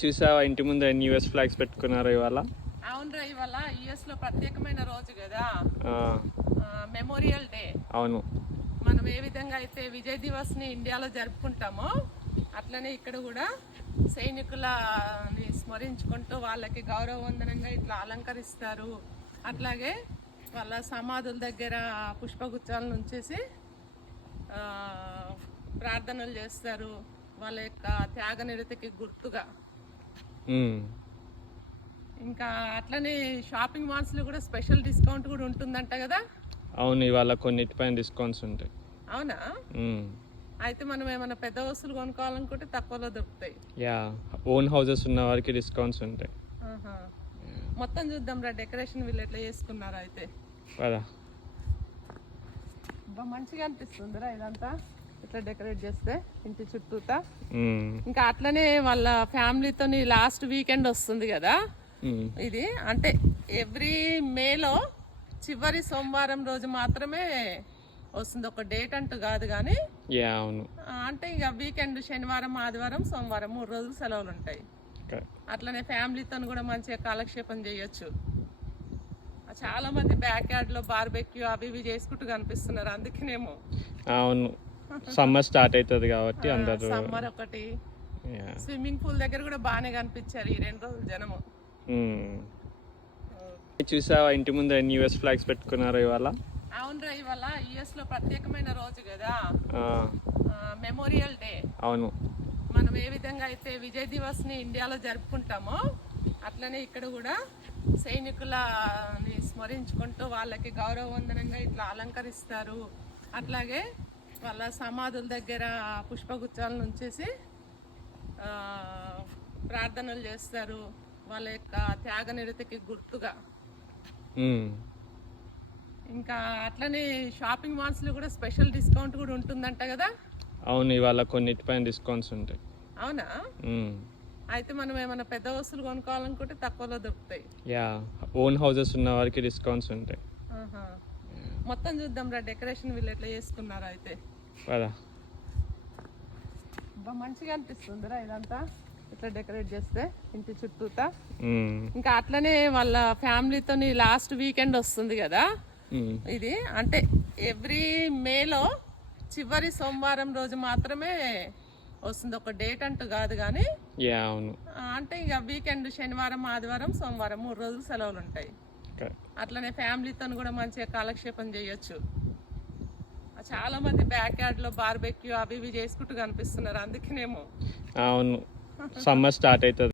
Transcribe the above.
చూసావా ఇంటి ముందు ఎన్ని యూఎస్ ఫ్లాగ్స్ పెట్టుకున్నారు ఇవాళ? అవునరా, ఇవాళ యుఎస్ లో ప్రత్యేకమైన రోజు కదా, ఆ, మెమోరియల్ డే. అవును. మనం ఏ విధంగా అయితే విజయ్ దివస్ ని ఇండియాలో జరుపుకుంటామో అట్లనే ఇక్కడ కూడా సైనికులని స్మరించుకుంటూ వాళ్ళకి గౌరవవందనంగా ఇట్లా అలంకరిస్తారు. అట్లాగే వాళ్ళ సమాధుల దగ్గర పుష్పగుచ్చాలను ఉంచేసి ప్రార్థనలు చేస్తారు వాళ్ళ యొక్క త్యాగ నిరతికి గుర్తుగా. ఇంకా అట్లనే షాపింగ్ మాల్స్ లో కూడా స్పెషల్ డిస్కౌంట్ కూడా ఉంటుందంట కదా. అవును, ఇవాళ కొన్నిటిపైన డిస్కౌంట్స్ ఉంటాయి. అవునా? అయితే మనం ఏమైనా పెద్ద వస్తువులు కొనుక్కోవాలనుకుంటే తక్కువలో దొరుకుతాయి. యా, ఓన్ హౌసెస్ ఉన్న వారికి డిస్కౌంట్స్ ఉంటాయి. మొత్తం చూద్దాం రా, డెకరేషన్ వీళ్ళు ఎట్లా చేసుకున్నారు. అయితే మంచిగా అనిపిస్తుందిరా ఇదంతా ఇట్లా డెకరేట్ చేస్తే ఇంటి చుట్టూతా. ఇంకా అట్లనే వాళ్ళ ఫ్యామిలీతో లాస్ట్ వీకెండ్ వస్తుంది కదా ఇది. అంటే ఎవ్రీ మేలో చివరి సోమవారం రోజు మాత్రమే వస్తుంది, ఒక డేట్ అంటూ కాదు కానీ. అవును, అంటే ఇక వీకెండ్ శనివారం, ఆదివారం, సోమవారం 3 రోజులు సెలవులు ఉంటాయి. అట్లనే ఫ్యామిలీతో కూడా మంచిగా కాలక్షేపం చేయొచ్చు. చాలా మంది బ్యాక్ యార్డ్ లో బార్బెక్యూ అవి ఇవి చేసుకుంటూ కనిపిస్తున్నారు, అందుకనేమో. అవును, సమ్మర్ స్టార్ట్ అవుతుంది కాబట్టి అందరూ. సమ్మర్ ఒకటి, స్విమ్మింగ్ పూల్ దగ్గర కూడా బాగానే కనిపించారు ఈ 2 రోజులు జనము. చూసావా ఇంటి ముందు ఎన్ని యూఎస్ ఫ్లాగ్స్ పెట్టుకున్నారు ఇవాళ? అవునరా, ఇవాళ యుఎస్ లో ప్రత్యేకమైన రోజు కదా, మెమోరియల్ డే. అవును, మనం ఏ విధంగా అయితే విజయ్ దివస్ ని ఇండియాలో జరుపుకుంటామో అట్లనే ఇక్కడ కూడా సైనికులని స్మరించుకుంటూ వాళ్ళకి గౌరవవందనంగా ఇట్లా అలంకరిస్తారు. అట్లాగే వాళ్ళ సమాధుల దగ్గర పుష్పగుచ్చాలను ఉంచేసి ప్రార్థనలు చేస్తారు వాళ్ళ యొక్క త్యాగ నిరతికి గుర్తుగా. ఇంకా అట్లనే షాపింగ్ మాల్స్ లో కూడా స్పెషల్ డిస్కౌంట్ కూడా ఉంటుందంట కదా. అవును, ఇవాళ కొన్నిటిపైన డిస్కౌంట్స్ ఉంటాయి. అవునా? అయితే మనం ఏమైనా పెద్ద వస్తువులు కొనుక్కోవాలనుకుంటే తక్కువలో దొరుకుతాయి. యా, ఓన్ హౌసెస్ ఉన్న వారికి డిస్కౌంట్స్ ఉంటాయి. మొత్తం చూద్దాం రా, డెకరేషన్ వీళ్ళు ఎట్లా చేసుకున్నారు. అయితే మంచిగా అనిపిస్తుందిరా ఇదంతా ఇట్లా డెకరేట్ చేస్తే ఇంటి చుట్టూతా. ఇంకా అట్లనే వాళ్ళ ఫ్యామిలీతో లాస్ట్ వీకెండ్ వస్తుంది కదా ఇది. అంటే ఎవ్రీ మేలో చివరి సోమవారం రోజు మాత్రమే వస్తుంది, ఒక డేట్ అంటూ కాదు కానీ. అవును, అంటే ఇక వీకెండ్ శనివారం, ఆదివారం, సోమవారం 3 రోజులు సెలవులు ఉంటాయి. అట్లనే ఫ్యామిలీతో కూడా మంచిగా కాలక్షేపం చేయొచ్చు. చాలా మంది బ్యాక్ యార్డ్ లో బార్బెక్యూ అవి ఇవి చేసుకుంటూ కనిపిస్తున్నారు, అందుకనేమో. అవును, సమ్మర్ స్టార్ట్ అవుతుంది.